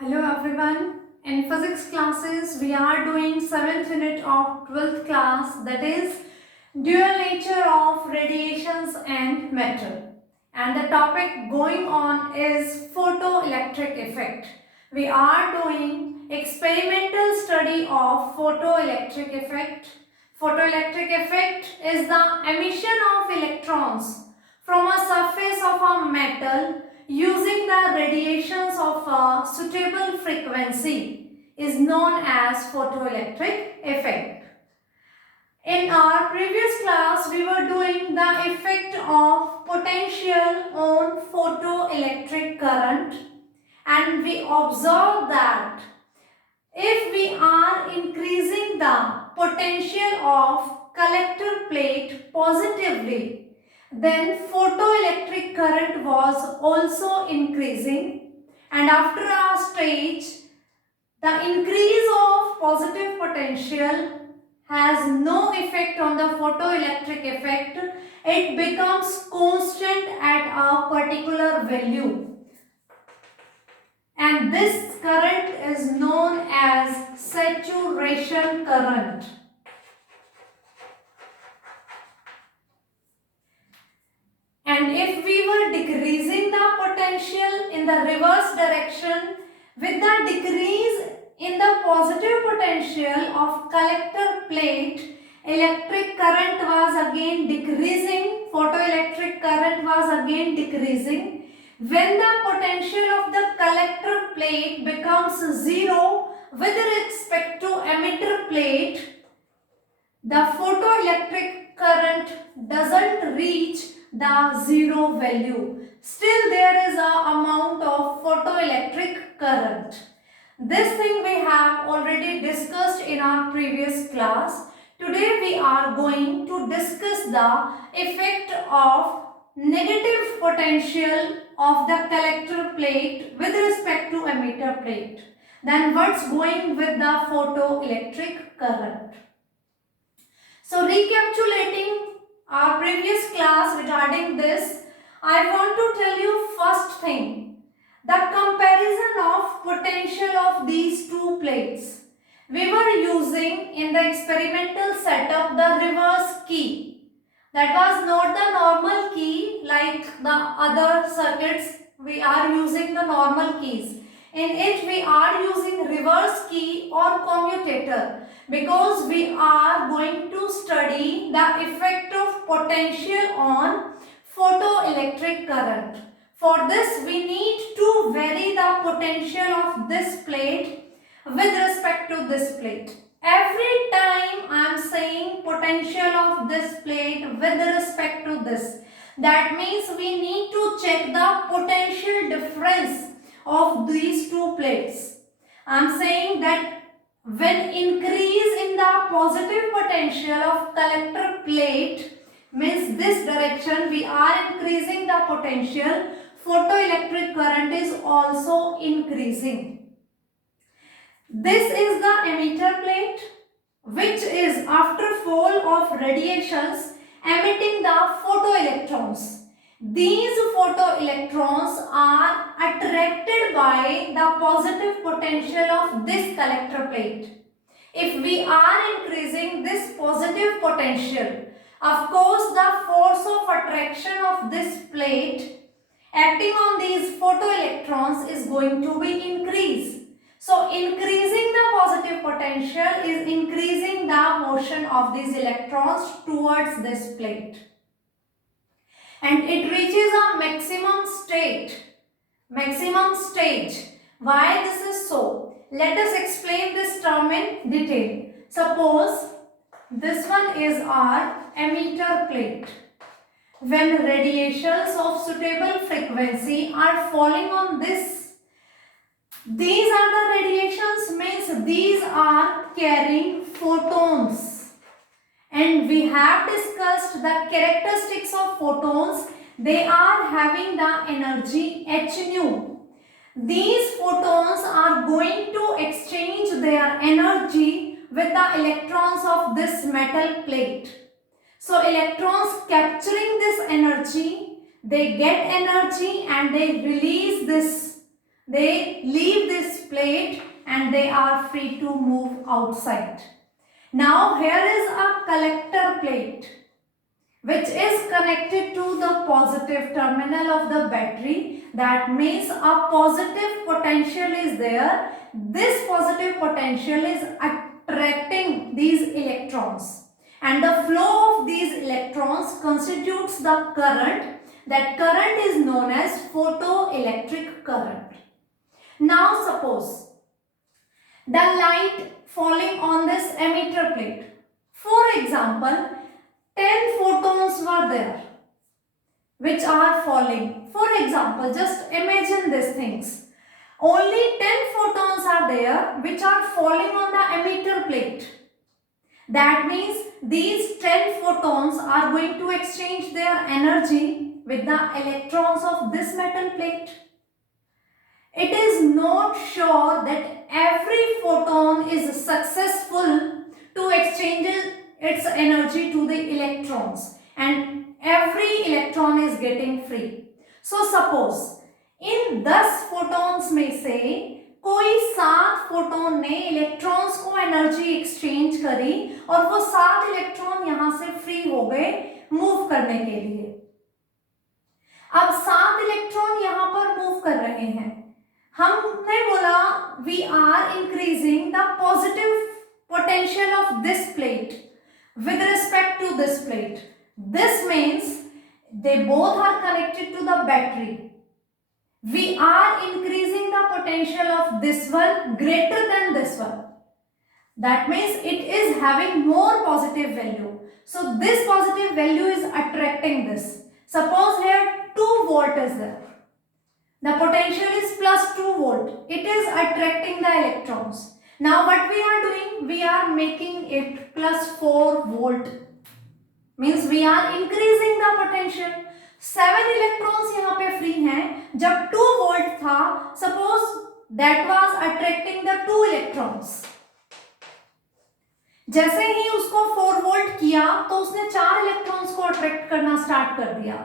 Hello everyone. In physics classes, we are doing 7th unit of 12th class, that is dual nature of radiations and matter. And the topic going on is photoelectric effect. We are doing experimental study of photoelectric effect. Photoelectric effect is the emission of electrons from a surface of a metal using the radiations of a suitable frequency is known as photoelectric effect. In our previous class, we were doing the effect of potential on photoelectric current, and we observed that if we are increasing the potential of collector plate positively, then photoelectric current was also increasing, and after a stage the increase of positive potential has no effect on the photoelectric effect. It becomes constant at a particular value, and this current is known as saturation current. And if we were decreasing the potential in the reverse direction, with the decrease in the positive potential of collector plate, electric current was again decreasing, photoelectric current was again decreasing. When the potential of the collector plate becomes zero with respect to emitter plate, the photoelectric current doesn't reach the zero value. Still there is a amount of photoelectric current. This thing we have already discussed in our previous class. Today we are going to discuss the effect of negative potential of the collector plate with respect to emitter plate. Then what's going with the photoelectric current? So recapitulating our previous class regarding this, I want to tell you first thing, the comparison of potential of these two plates. We were using in the experimental setup the reverse key. That was not the normal key like the other circuits. We are using the normal keys. In it we are using reverse key or commutator, because we are going to study the effect of potential on photoelectric current. For this we need to vary the potential of this plate with respect to this plate. Every time I am saying potential of this plate with respect to this, that means we need to check the potential difference of these two plates. I am saying that when increase in the positive potential of collector plate, means this direction we are increasing the potential, photoelectric current is also increasing. This is the emitter plate, which is after fall of radiations emitting the photoelectrons. These photoelectrons are attracted by the positive potential of this collector plate. If we are increasing this positive potential, of course the force of attraction of this plate acting on these photoelectrons is going to be increased. So increasing the positive potential is increasing the motion of these electrons towards this plate, and it reaches a maximum stage. Why this is so? Let us explain this term in detail. Suppose this one is our emitter plate. When radiations of suitable frequency are falling on this, these are the radiations, means these are carrying photons, and we have discussed the characteristics of photons. They are having the energy h nu. These photons are going to exchange their energy with the electrons of this metal plate. So electrons capturing this energy, they get energy and they release this they leave this plate and they are free to move outside. Now here is a collector plate which is connected to the positive terminal of the battery. That means a positive potential is there. This positive potential is attracting these electrons, and the flow of these electrons constitutes the current. That current is known as photoelectric current. Now suppose the light falling on this emitter plate. For example, 10 photons were there which are falling. For example, just imagine these things. Only 10 photons are there which are falling on the emitter plate. That means these 10 photons are going to exchange their energy with the electrons of this metal plate. It is not sure that every photon is successful to exchange its energy to the electrons, and every electron is getting free. So suppose in 10 photons में से कोई 7 photon ने electrons को energy exchange करी और वो 7 electron यहां से फ्री हो गए मूव करने के लिए. अब 7 इलेक्ट्रॉन यहां पर मूव कर रहे हैं. हमने बोला we are increasing the positive potential of this plate with respect to this plate. This means they both are connected to the battery. We are increasing the potential of this one greater than this one. That means it is having more positive value. So this positive value is attracting this. Suppose here 2 volt is there. The potential is plus 2 volt. It is attracting the electrons. Now what we are doing? We are making it plus 4 volt. Means we are increasing the potential. 7 electrons यहाँ पे free हैं. जब 2 volt था, suppose that was attracting the 2 electrons. जैसे ही उसको 4 volt किया तो उसने 4 electrons को attract करना start कर दिया.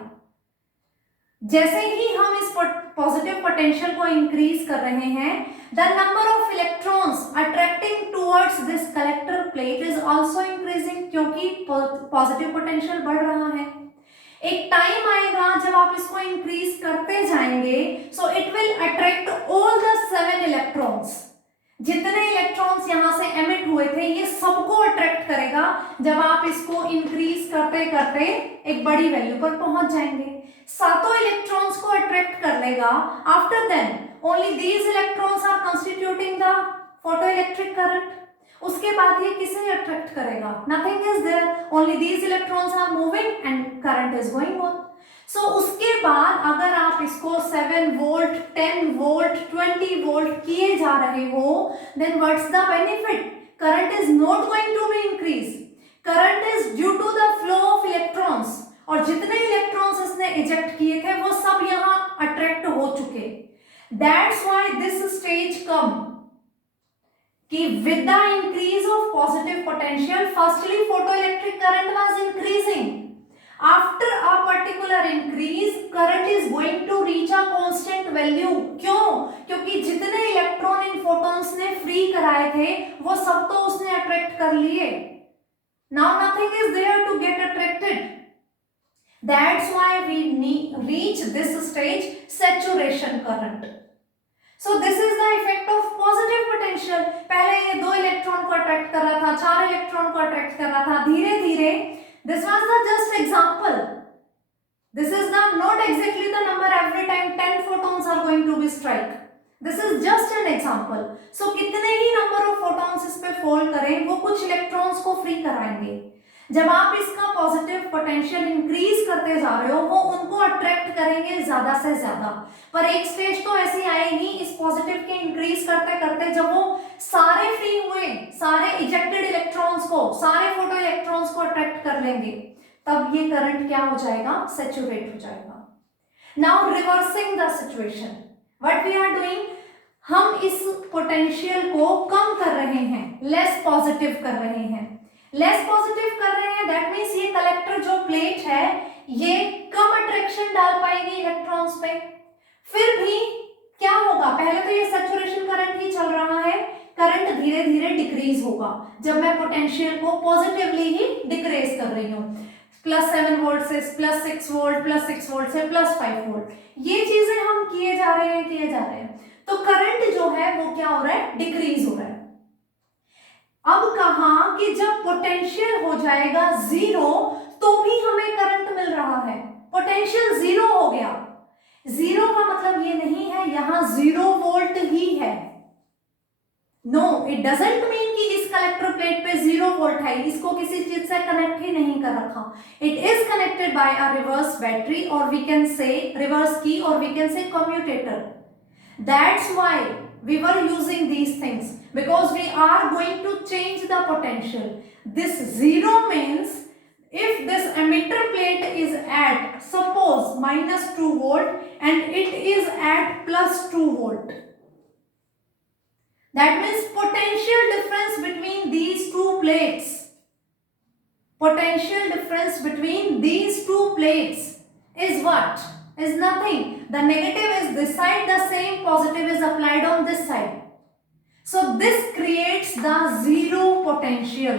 जैसे ही हम इस पॉजिटिव पोटेंशियल को इंक्रीज कर रहे हैं, the number of electrons attracting towards this collector plate is also increasing, क्योंकि पॉजिटिव पोटेंशियल बढ़ रहा है. एक टाइम आएगा जब आप इसको इंक्रीज करते जाएंगे, so it will attract all the 7 electrons. जितने इलेक्ट्रॉन्स यहां से एमिट हुए थे ये सबको अट्रैक्ट करेगा जब आप इसको इंक्रीज करते करते एक बड़ी वैल्यू पर पहुंच जाएंगे. 7 इलेक्ट्रॉन्स को अट्रैक्ट कर लेगा. After then only these electrons are constituting the photoelectric current. उसके बाद ये किसे अट्रैक्ट करेगा? Nothing is there, only these electrons are moving and current is going on. So उसके बाद अगर आप इसको 7 वोल्ट 10 वोल्ट 20 वोल्ट किए जा रहे हो, then what's the benefit? Current is not going to be increase. Current is due to the flow of electrons, और जितने इलेक्ट्रॉन्स इसने इजेक्ट किए थे वो सब यहां अट्रैक्ट हो चुके. दैट्स व्हाई दिस स्टेज कम कि with the increase of positive potential firstly photoelectric current was increasing. After a particular increase, current is going to reach a constant value. क्यों? क्योंकि जितने इलेक्ट्रॉन इन फोटॉन्स ने free कराए थे वो सब तो उसने अट्रैक्ट कर लिए. Now nothing is there to get attracted. That's why we reach this stage, saturation current. So this is the effect of positive potential. पहले ये 2 इलेक्ट्रॉन को अट्रैक्ट कर रहा था, 4 इलेक्ट्रॉन को अट्रैक्ट कर रहा था. धीरे धीरे, this was the just example. This is the not exactly the number every time 10 photons are going to be strike. This is just an example. So कितने ही number of photons इस पे fall करें, वो कुछ electrons को free कराएंगे. जब आप इसका पॉजिटिव पोटेंशियल इंक्रीज करते जा रहे हो, वो उनको अट्रैक्ट करेंगे ज्यादा से ज्यादा. पर एक स्टेज तो ऐसी आएगी इस पॉजिटिव के इंक्रीज करते करते, जब वो सारे फ्री हुए, सारे इजेक्टेड इलेक्ट्रॉन्स को, सारे फोटो इलेक्ट्रॉन्स को अट्रैक्ट कर लेंगे, तब ये करंट क्या हो जाएगा? सैचुरेट हो जाएगा. Now reversing the situation, what we are doing, हम इस पोटेंशियल को कम कर रहे हैं, लेस पॉजिटिव कर रहे हैं. लेस पॉजिटिव कर रहे हैं, दैट मीन्स ये कलेक्टर जो प्लेट है ये कम अट्रैक्शन डाल पाएगी इलेक्ट्रॉन्स पे. फिर भी क्या होगा? पहले तो ये सैचुरेशन करंट ही चल रहा है, करंट धीरे धीरे डिक्रीज होगा जब मैं पोटेंशियल को पॉजिटिवली ही डिक्रीज कर रही हूँ, +7 वोल्ट से +6 वोल्ट, +6 वोल्ट से +5 वोल्ट, ये चीजें हम किए जा रहे हैं, तो करंट जो है वो क्या हो रहा है, डिक्रीज हो रहा है। अब कहा कि जब पोटेंशियल हो जाएगा 0 तो भी हमें करंट मिल रहा है, पोटेंशियल 0 हो गया, 0 का मतलब ये नहीं है यहां 0 वोल्ट ही है, नो इट डजंट मीन कि इस कलेक्टर प्लेट पे 0 वोल्ट है, इसको किसी चीज से कनेक्ट ही नहीं कर रखा, it is connected by a reverse battery और we can say reverse key और we can say commutator, that's why we were using these things because we are going to change the potential. This 0 means if this emitter plate is at suppose -2 volt and it is at +2 volt, that means potential difference between these two plates, potential difference between these two plates is what? Is nothing. The negative is this side, the same positive is applied on this side. So this creates the 0 potential.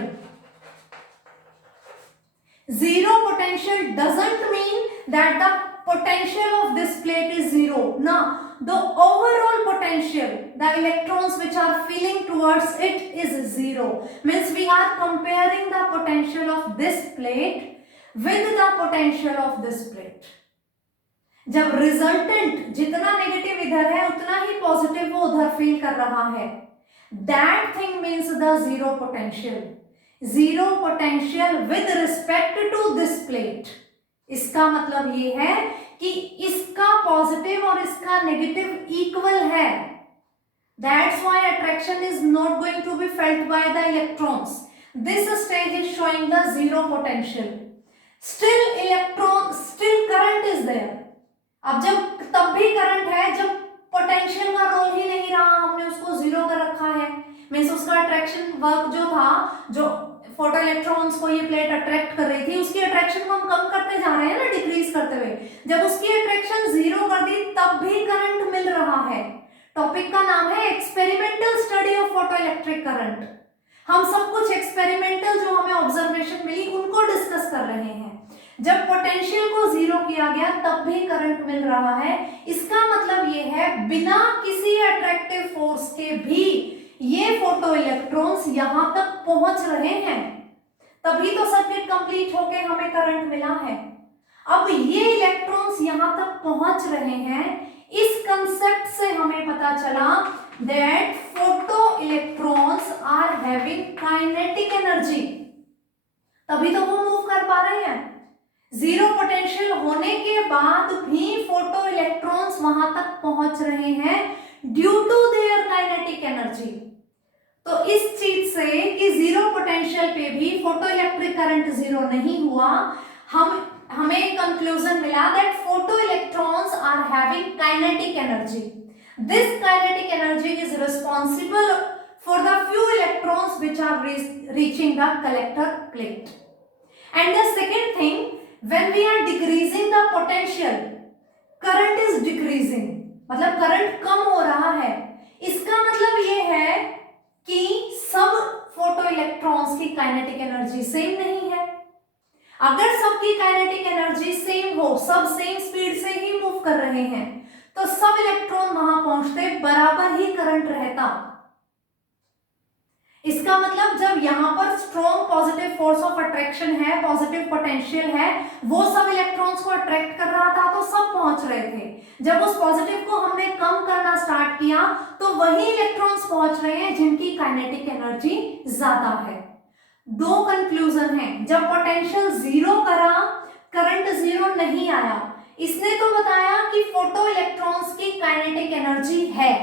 0 potential doesn't mean that the potential of this plate is 0. No, the overall potential, the electrons which are feeling towards it is 0. Means we are comparing the potential of this plate with the potential of this plate. जब resultant जितना negative इधर है उतना ही positive वो उधर feel कर रहा है, that thing means the 0 potential, 0 potential with respect to this plate. इसका मतलब ये है कि इसका पॉजिटिव और इसका नेगेटिव इक्वल है, that's why attraction is not going to be felt by the electrons. This stage is showing the 0 potential, still current is there. अब जब तब भी करंट है जब पोटेंशियल का रोल ही नहीं रहा, हमने उसको 0 कर रखा है, मींस उसका अट्रैक्शन वर्क जो था, जो फोटो इलेक्ट्रॉन्स को ये प्लेट अट्रैक्ट कर रही थी, उसकी अट्रैक्शन को हम कम करते जा रहे हैं ना, डिक्रीज करते हुए। जब उसकी अट्रैक्शन 0 कर दी तब भी करंट मिल रहा है। टॉपिक का नाम है experimental study of photo electric current. हम सब कुछ एक्सपेरिमेंटल जो हमें ऑब्जर्वेशन मिली उनको डिस्कस कर रहे हैं। जब पोटेंशियल को 0 किया गया तब भी करंट मिल रहा है, इसका मतलब ये है बिना किसी अट्रैक्टिव फोर्स के भी ये फोटो इलेक्ट्रॉन्स यहां तक पहुंच रहे हैं, तभी तो सर्किट कंप्लीट होके हमें करंट मिला है। अब ये इलेक्ट्रॉन्स यहां तक पहुंच रहे हैं, इस कंसेप्ट से हमें पता चला that photo electrons are having kinetic energy, तभी तो वो मूव कर पा रहे हैं। 0 पोटेंशियल होने के बाद भी फोटो इलेक्ट्रॉन्स वहां तक पहुंच रहे हैं due to their kinetic energy. तो इस चीज से कि 0 पोटेंशियल पे भी फोटो इलेक्ट्रिक करंट 0 नहीं हुआ, हमें कंक्लूजन मिला that photo electrons are having kinetic energy. This kinetic energy is responsible for the few electrons which are reaching the collector plate. And the second thing, when we are decreasing the potential, current is decreasing, मतलब current कम हो रहा है। इसका मतलब ये है कि सब फोटो इलेक्ट्रॉन्स की काइनेटिक एनर्जी सेम नहीं है। अगर सबकी काइनेटिक एनर्जी सेम हो, सब सेम स्पीड से ही मूव कर रहे हैं, तो सब इलेक्ट्रॉन वहां पहुंचते बराबर ही करंट रहता। इसका मतलब जब यहाँ पर strong positive force of attraction है, पॉजिटिव पोटेंशियल है, वो सब इलेक्ट्रॉन्स को अट्रैक्ट कर रहा था तो सब पहुंच रहे थे। जब उस पॉजिटिव को हमने कम करना स्टार्ट किया तो वही इलेक्ट्रॉन्स पहुंच रहे हैं जिनकी काइनेटिक एनर्जी ज्यादा है। दो कंक्लूजन है, जब पोटेंशियल 0 करा करंट 0 नहीं आया। इसने तो बताया कि फोटो इलेक्ट्रॉन्स की काइनेटिक एनर्जी है।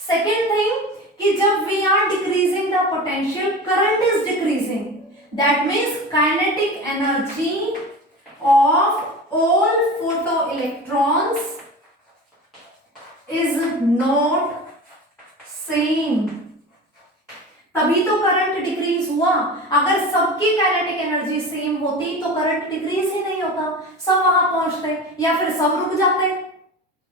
सेकेंड थिंग कि जब we are decreasing the potential, current is decreasing. That means kinetic energy of all photoelectrons is not same. तभी तो करंट डिक्रीज हुआ। अगर सबकी काइनेटिक एनर्जी सेम होती तो करंट डिक्रीज ही नहीं होता, सब वहां पहुंचते या फिर सब रुक जाते।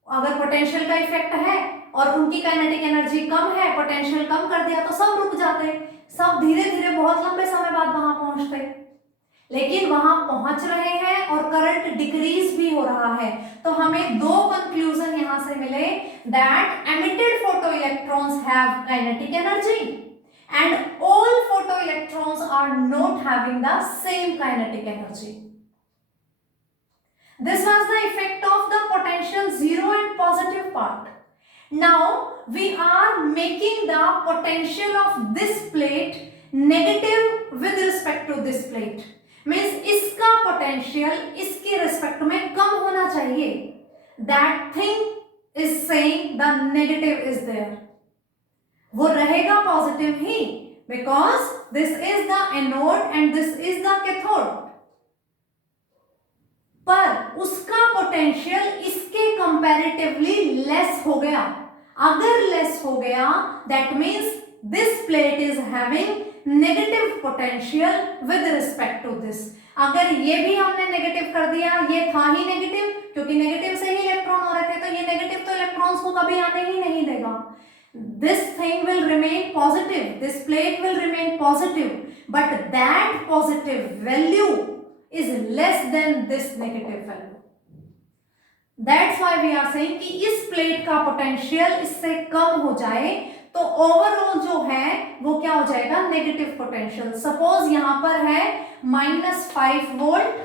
अगर पोटेंशियल का इफेक्ट है और उनकी काइनेटिक एनर्जी कम है, पोटेंशियल कम कर दिया तो सब रुक जाते, सब धीरे धीरे बहुत लंबे समय बाद वहां पहुंचते। लेकिन वहां पहुंच रहे हैं और करंट डिक्रीज भी हो रहा है। तो हमें दो कंक्लूजन यहां से मिले, that emitted photo electrons have kinetic energy and all photo electrons are not having the same kinetic energy. This was the effect of the potential zero and positive part. Now we are making the potential of this plate negative with respect to this plate. Means इसका potential इसके respect में कम होना चाहिए. That thing is saying the negative is there. वो रहेगा positive he, because this is the anode and this is the cathode. पर उसका potential इसके कंपैरेटिवली लेस हो गया। अगर लेस हो गया that means this plate is having negative potential with respect to this. अगर ये भी हमने नेगेटिव कर दिया, ये था ही नेगेटिव, क्योंकि नेगेटिव से ही इलेक्ट्रॉन हो रहे थे, तो ये नेगेटिव तो इलेक्ट्रॉन्स को कभी आने ही नहीं देगा। This thing will remain positive, this plate will remain positive, but that positive value is less than this negative value. That's why we are saying कि इस प्लेट का पोटेंशियल इससे कम हो जाए तो ओवरऑल जो है वो क्या हो जाएगा, नेगेटिव पोटेंशियल। सपोज यहां पर है -5 वोल्ट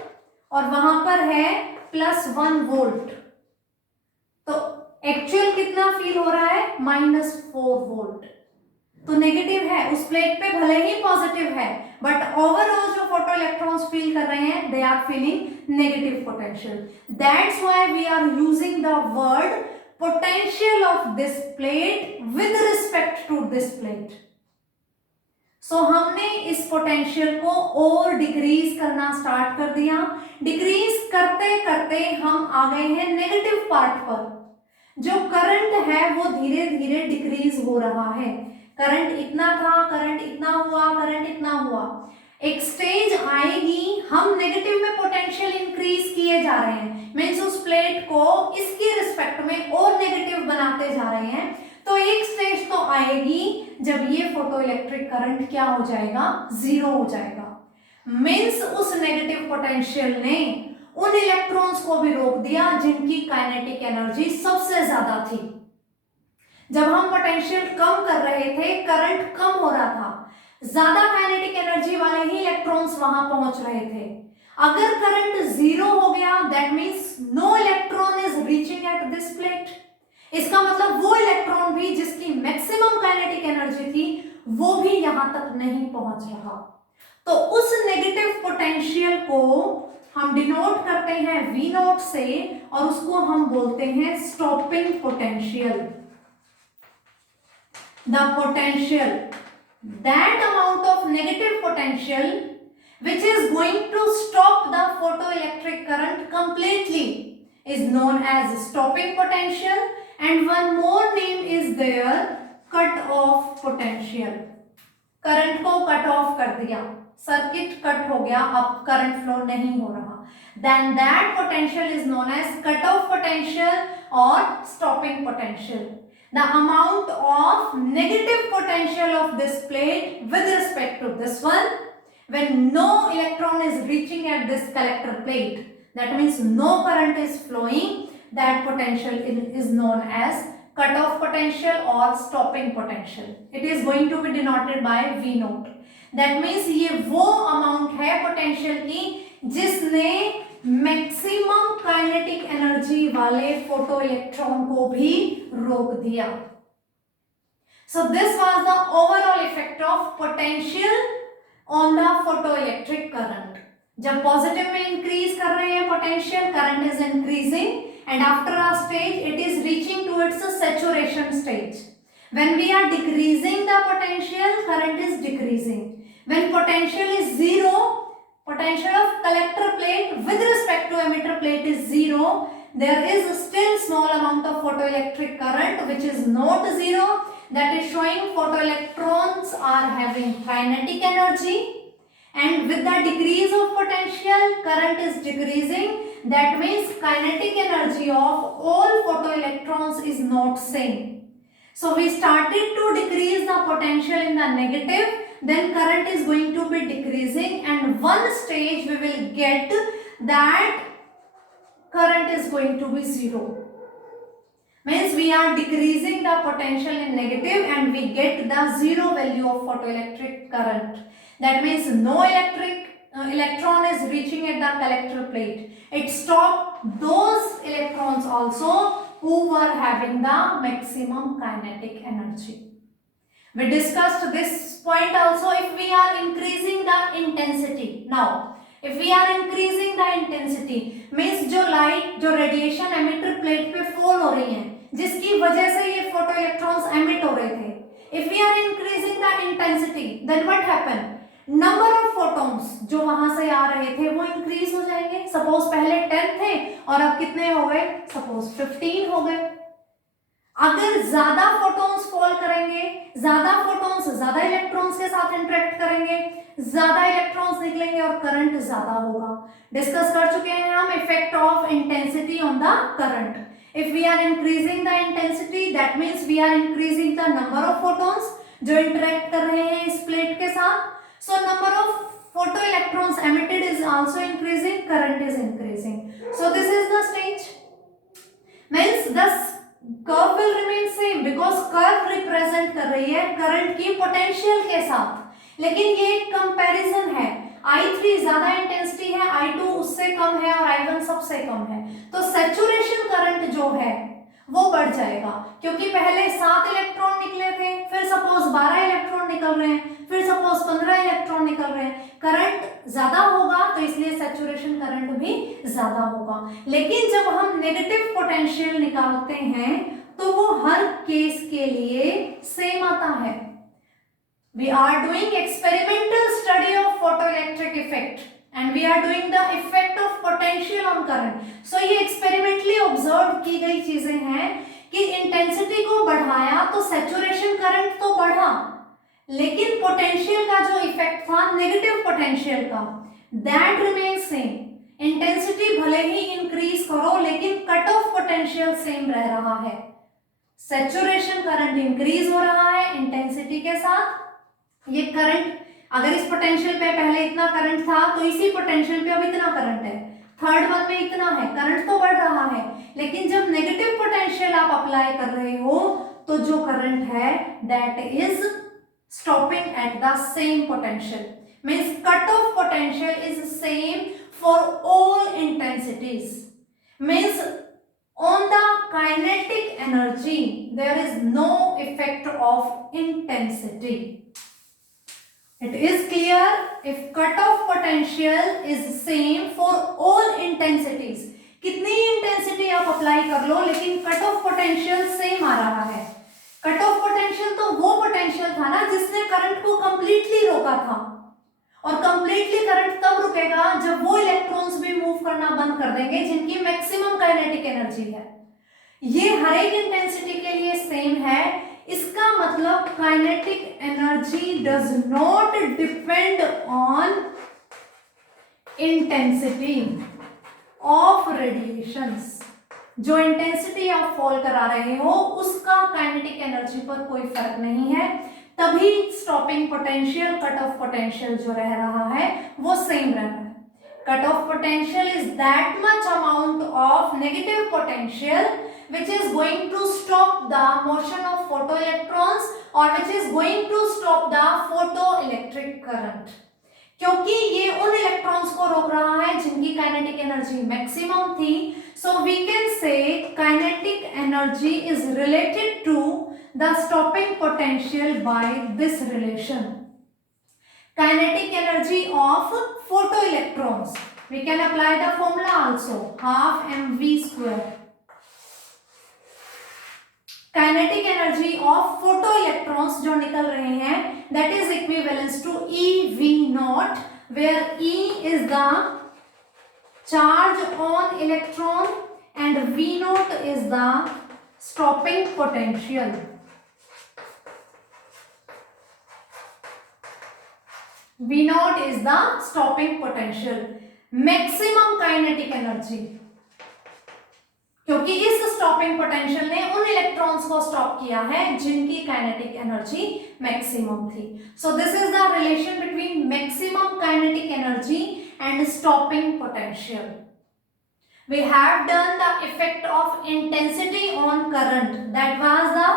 और वहां पर है +1 वोल्ट, तो एक्चुअल कितना फील हो रहा है, -4 वोल्ट। तो नेगेटिव है, उस प्लेट पे भले ही पॉजिटिव है, बट ओवरऑल जो फोटो इलेक्ट्रॉन्स फील कर रहे हैं they are feeling negative potential. That's why we are using the word potential of this plate with respect to this plate. So हमने इस पोटेंशियल को और डिक्रीज करना स्टार्ट कर दिया। डिक्रीज करते करते हम आ गए हैं नेगेटिव पार्ट पर। जो करंट है वो धीरे धीरे डिक्रीज हो रहा है। करंट इतना था, करंट इतना हुआ, करंट इतना हुआ। एक स्टेज आएगी हम नेगेटिव में पोटेंशियल इंक्रीज किए जा रहे हैं, मीन्स उस प्लेट को इसके रिस्पेक्ट में और नेगेटिव बनाते जा रहे हैं। तो एक स्टेज तो आएगी जब ये फोटो इलेक्ट्रिक करंट क्या हो जाएगा, जीरो हो जाएगा। मीन्स उस नेगेटिव पोटेंशियल ने उन इलेक्ट्रॉन्स को भी रोक दिया जिनकी काइनेटिक एनर्जी सबसे ज्यादा थी। जब हम पोटेंशियल कम कर रहे थे, करंट कम हो रहा था, ज्यादा काइनेटिक एनर्जी वाले ही इलेक्ट्रॉन्स वहां पहुंच रहे थे। अगर करंट जीरो हो गया that means no electron is reaching at this plate. इसका मतलब वो इलेक्ट्रॉन भी जिसकी मैक्सिमम काइनेटिक एनर्जी थी वो भी यहां तक नहीं पहुंच रहा। तो उस नेगेटिव पोटेंशियल को हम डिनोट करते हैं V नोट से और उसको हम बोलते हैं stopping potential. The potential, that amount of negative potential which is going to stop the photoelectric current completely is known as stopping potential, and one more name is there, cut off potential. Current को cut off कर दिया, circuit cut हो गया, अब current flow नहीं हो रहा, then that potential is known as cut off potential or stopping potential. The amount of negative potential of this plate with respect to this one, when no electron is reaching at this collector plate, that means no current is flowing, that potential is known as cut-off potential or stopping potential. It is going to be denoted by V naught. That means ये वो amount है potential की जिसने maximum kinetic energy वाले photo electron को भी रोक दिया। So this was the overall effect of potential on the photo electric current. जब पॉजिटिव में इंक्रीज कर रहे हैं potential, current is increasing and after a stage it is reaching to its saturation stage. When we are decreasing the potential, current is decreasing. When potential is zero, potential of collector plate with respect to emitter plate is zero, there is still small amount of photoelectric current which is not zero, that is showing photoelectrons are having kinetic energy, and with the decrease of potential current is decreasing, that means kinetic energy of all photoelectrons is not same. So we started to decrease the potential in the negative, then current is going to be decreasing, and one stage we will get that current is going to be zero. Means we are decreasing the potential in negative and we get the zero value of photoelectric current. That means no electron is reaching at the collector plate. It stopped those electrons also who were having the maximum kinetic energy. We discussed this point also. If we are increasing the intensity, now if we are increasing the intensity means जो light जो radiation emitter plate पे fall हो रही है जिसकी वजह से ये photo electrons emit हो रहे थे, if we are increasing the intensity then what happen, number of photons जो वहां से आ रहे थे वो increase हो जाएंगे. Suppose पहले 10 थे और अब कितने हो गए, suppose 15 हो गए. अगर ज्यादा फोटॉन्स फॉल करेंगे, ज्यादा फोटॉन्स ज्यादा इलेक्ट्रॉन्स के साथ इंटरेक्ट करेंगे, ज्यादा इलेक्ट्रॉन्स निकलेंगे और करंट ज्यादा होगा. डिस्कस कर चुके हैं हम effect of intensity on the current. If we are increasing the intensity that means we are increasing the number of photons जो इंटरेक्ट कर रहे हैं इस प्लेट के साथ. So number of photo electrons emitted is also increasing, current is increasing. So this is the stage. Means thus curve will remain same because curve represent कर रही है करंट की पोटेंशियल के साथ. लेकिन ये एक कंपैरिजन है. I3 ज्यादा इंटेंसिटी है, I2 उससे कम है और I1 सबसे कम है. तो सैचुरेशन करंट जो है वो बढ़ जाएगा क्योंकि पहले 7 इलेक्ट्रॉन निकले थे, फिर सपोज 12 इलेक्ट्रॉन निकल रहे हैं, फिर सपोज 15 इलेक्ट्रॉन निकल रहे हैं. करंट ज्यादा होगा तो इसलिए सैचुरेशन करंट भी ज्यादा होगा. लेकिन जब हम नेगेटिव पोटेंशियल निकालते हैं तो वो हर केस के लिए सेम आता है. We are doing experimental study of photoelectric effect and we are doing the effect of potential on current. So ये experimentally observed की गई चीजें हैं कि इंटेंसिटी को बढ़ाया तो सैचुरेशन करंट तो बढ़ा, लेकिन पोटेंशियल का जो इफेक्ट था नेगेटिव पोटेंशियल का दैट रिमेन सेम. इंटेंसिटी भले ही इंक्रीज करो लेकिन कट ऑफ पोटेंशियल सेम रह रहा है. सैचुरेशन करंट इंक्रीज हो रहा है इंटेंसिटी के साथ. ये करंट अगर इस पोटेंशियल पे पहले इतना करंट था तो इसी पोटेंशियल पे अब इतना करंट है, थर्ड वन में इतना है, करंट तो बढ़ रहा है. लेकिन जब नेगेटिव पोटेंशियल आप अप्लाई कर रहे हो तो जो करंट है that is stopping at the same potential. Means cut off potential is same for all intensities. Means on the kinetic energy there is no effect of intensity. It is clear. If cut off potential is same for all intensities, कितनी intensity आप apply कर लो लेकिन cut off potential same आ रहा है. Cut off potential तो वो potential था ना जिसने करंट को कंप्लीटली रोका था, और कंप्लीटली करंट तब रुकेगा जब वो इलेक्ट्रॉन्स भी मूव करना बंद कर देंगे जिनकी मैक्सिमम काइनेटिक एनर्जी है. ये हर एक इंटेंसिटी के लिए सेम है. इसका मतलब kinetic energy does not depend on intensity of radiations. जो इंटेंसिटी आप फॉल करा रहे हो उसका काइनेटिक एनर्जी पर कोई फर्क नहीं है. तभी stopping potential cut off potential जो रह रहा है वो सेम रह रहा है. Cut off potential is that much amount of negative potential which is going to stop the motion of photoelectrons or which is going to stop the photoelectric current. क्योंकि ये उन इलेक्ट्रॉन्स को रोक रहा है जिनकी काइनेटिक एनर्जी मैक्सिमम थी. So we can say kinetic energy is related to the stopping potential by this relation. Kinetic energy of photoelectrons. We can apply the formula also, half mv square. Kinetic energy of photoelectrons जो निकल रहे हैं that is equivalent to EV naught, where E is the charge on electron and V naught is the stopping potential. V naught is the stopping potential. Maximum kinetic energy, क्योंकि इस stopping potential ने उन electrons को stop किया है जिनकी kinetic energy maximum थी. So this is the relation between maximum kinetic energy and stopping potential. We have done the effect of intensity on current. That was the,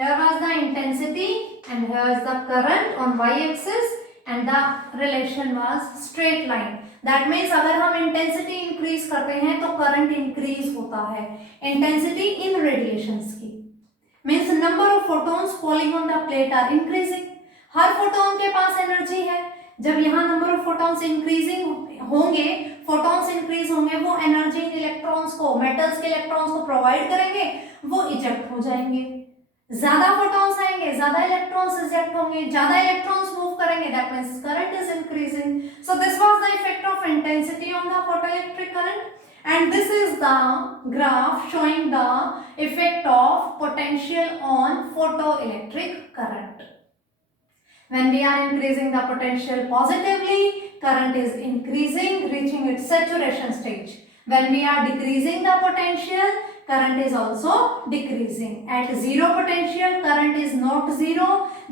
here was the intensity and here is the current on y-axis and the relation was straight line. That means अगर हम intensity increase करते हैं तो current increase होता है. Intensity in radiations की means number of photons falling on the plate are increasing. Her photon के पास energy है. जब यहाँ नंबर ऑफ फोटॉन्स इंक्रीजिंग होंगे, फोटॉन्स इंक्रीज होंगे, वो एनर्जी इन इलेक्ट्रॉन्स को, मेटल्स के इलेक्ट्रॉन्स को प्रोवाइड करेंगे, वो इजेक्ट हो जाएंगे. ज्यादा फोटॉन्स आएंगे, ज्यादा इलेक्ट्रॉन्स इजेक्ट होंगे, ज्यादा इलेक्ट्रॉन्स मूव करेंगे, that means current is increasing. So this was the effect of intensity on the photoelectric current. And this is the graph showing the effect of potential on photoelectric current. When we are increasing the potential positively, current is increasing, reaching its saturation stage. When we are decreasing the potential, current is also decreasing. At zero potential, current is not zero.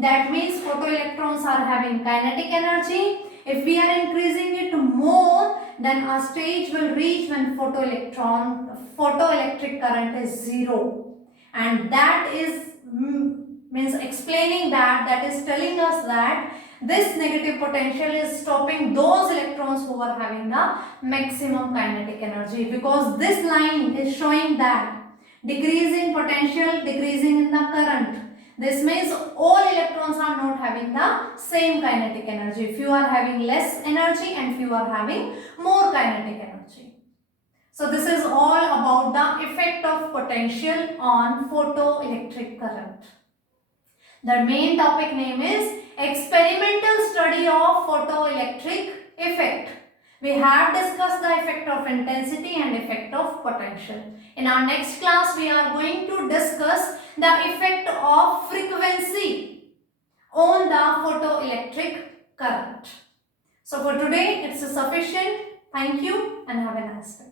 That means photoelectrons are having kinetic energy. If we are increasing it more, then a stage will reach when photoelectric current is zero. And that is means explaining that is telling us that this negative potential is stopping those electrons who are having the maximum kinetic energy, because this line is showing that decreasing potential, decreasing in the current. This means all electrons are not having the same kinetic energy. Few are having less energy and few are having more kinetic energy. So this is all about the effect of potential on photoelectric current. The main topic name is experimental study of photoelectric effect. We have discussed the effect of intensity and effect of potential. In our next class, we are going to discuss the effect of frequency on the photoelectric current. So for today, it's sufficient. Thank you and have a nice day.